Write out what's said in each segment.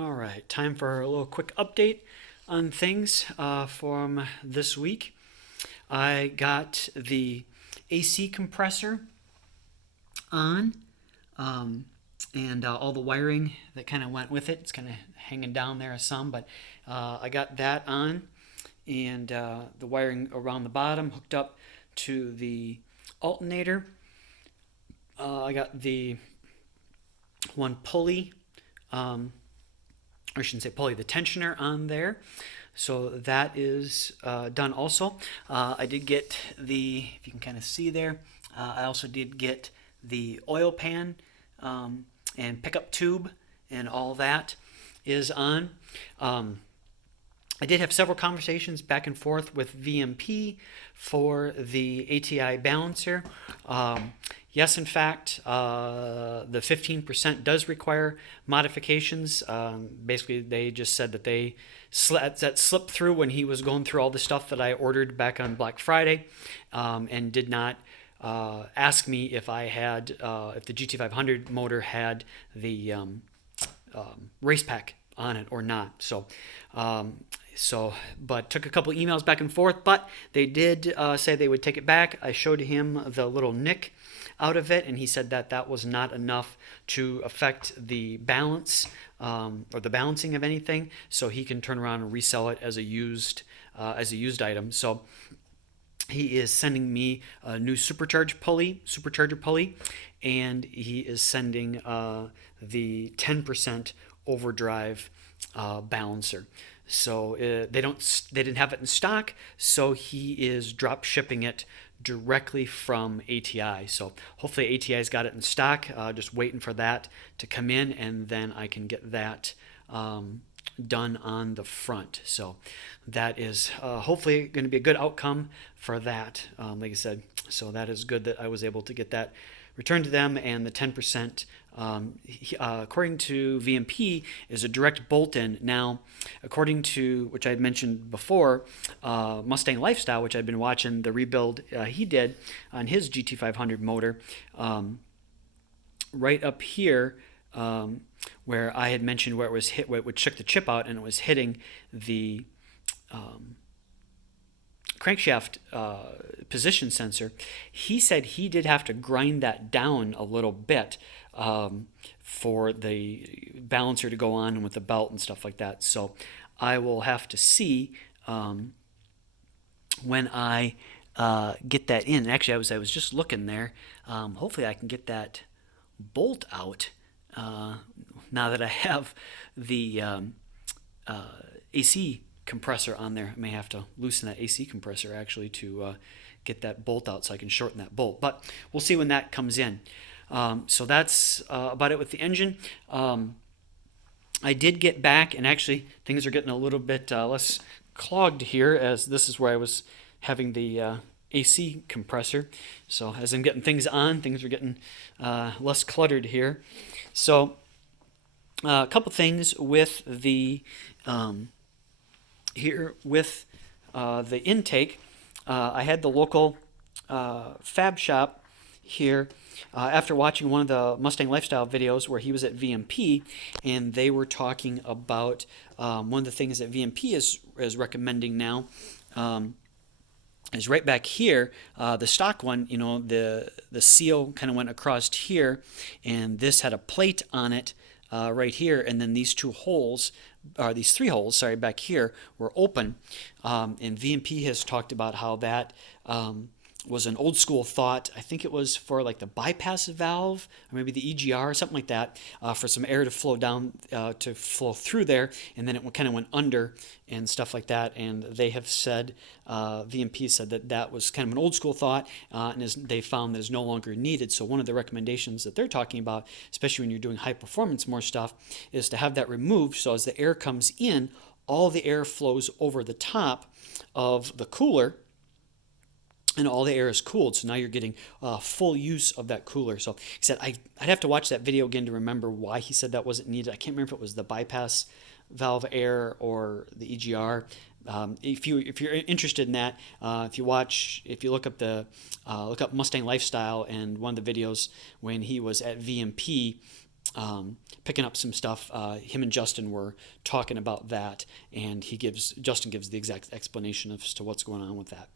All right, time for a little quick update on things from this week. I got the AC compressor on um, and all the wiring that kind of went with it. It's kind of hanging down there some, but I got that on and the wiring around the bottom hooked up to the alternator. I got the one pulley I shouldn't say pulley, the tensioner on there. So that is done also. I did get if you can kind of see there, I also did get the oil pan and pickup tube and all that is on. I did have several conversations back and forth with VMP for the ATI balancer. Yes, in fact, the 15% does require modifications. Basically, they just said that that slipped through when he was going through all the stuff that I ordered back on Black Friday, and did not ask me if if the GT500 motor had the race pack on it or not. But took a couple emails back and forth, but they did say they would take it back. I showed him the little nick out of it, and he said that that was not enough to affect the balance or the balancing of anything, so he can turn around and resell it as a used item. So he is sending me a new supercharger pulley, and he is sending the 10% overdrive balancer. So they didn't have it in stock, so he is drop shipping it directly from ATI. So hopefully ATI's got it in stock. Just waiting for that to come in, and then I can get that done on the front. So that is hopefully going to be a good outcome for that. Like I said, so that is good that I was able to get that returned to them, and the 10%, according to VMP, is a direct bolt-in. Now, according to, which I had mentioned before, Mustang Lifestyle, which I've been watching the rebuild he did on his GT500 motor, right up here, where I had mentioned where it was hit, where it shook the chip out and it was hitting the crankshaft position sensor, he said he did have to grind that down a little bit for the balancer to go on with the belt and stuff like that. So I will have to see when I get that in. Actually, I was just looking there. Hopefully, I can get that bolt out now that I have the AC compressor on there. I may have to loosen that AC compressor actually to get that bolt out so I can shorten that bolt. But we'll see when that comes in. So that's about it with the engine. I did get back, and actually things are getting a little bit less clogged here, as this is where I was having the AC compressor. So as I'm getting things on, things are getting less cluttered here. So a couple things with the the intake. I had the local fab shop here after watching one of the Mustang Lifestyle videos where he was at VMP, and they were talking about one of the things that VMP is recommending now. Is right back here, the stock one, the seal kind of went across here, and this had a plate on it right here, and then these these three holes, sorry, back here were open. And VMP has talked about how that was an old school thought. I think it was for like the bypass valve, or maybe the EGR or something like that, for some air to flow down, to flow through there, and then it kind of went under and stuff like that. And they have said, VMP said that was kind of an old school thought, and they found that is no longer needed. So one of the recommendations that they're talking about, especially when you're doing high performance more stuff, is to have that removed, so as the air comes in, all the air flows over the top of the cooler, and all the air is cooled. So now you're getting full use of that cooler. So he said I'd have to watch that video again to remember why he said that wasn't needed. I can't remember if it was the bypass valve air or the EGR. If you're interested in that, if you look up Mustang Lifestyle, and one of the videos when he was at VMP, picking up some stuff. Him and Justin were talking about that, and Justin gives the exact explanation as to what's going on with that.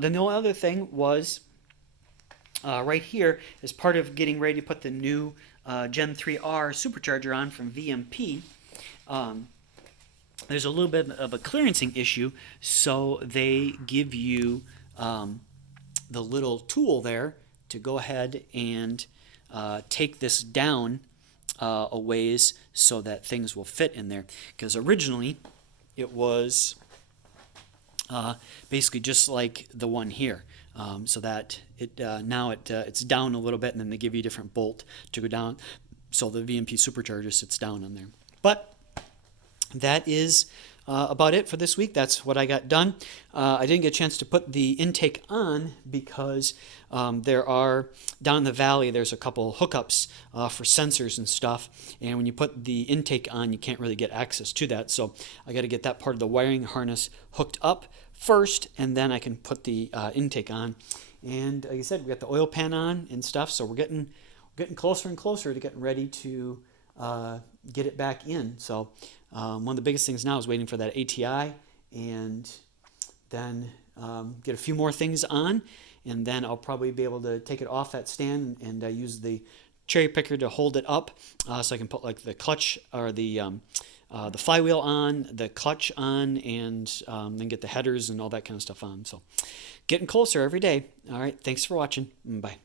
Then the only other thing was right here, as part of getting ready to put the new Gen 3R supercharger on from VMP. There's a little bit of a clearancing issue, so they give you the little tool there to go ahead and take this down a ways so that things will fit in there. Because originally it was basically just like the one here, so that now it's down a little bit, and then they give you a different bolt to go down, so the VMP supercharger sits down on there. But that is about it for this week. That's what I got done. I didn't get a chance to put the intake on because there are, down in the valley, there's a couple hookups for sensors and stuff. And when you put the intake on, you can't really get access to that. So I got to get that part of the wiring harness hooked up first, and then I can put the intake on. And like I said, we got the oil pan on and stuff. So we're getting closer and closer to getting ready to get it back in. So one of the biggest things now is waiting for that ATI, and then get a few more things on, and then I'll probably be able to take it off that stand and use the cherry picker to hold it up, so I can put like the clutch or the flywheel on, the clutch on, and then get the headers and all that kind of stuff on. So getting closer every day. All right, thanks for watching. Bye.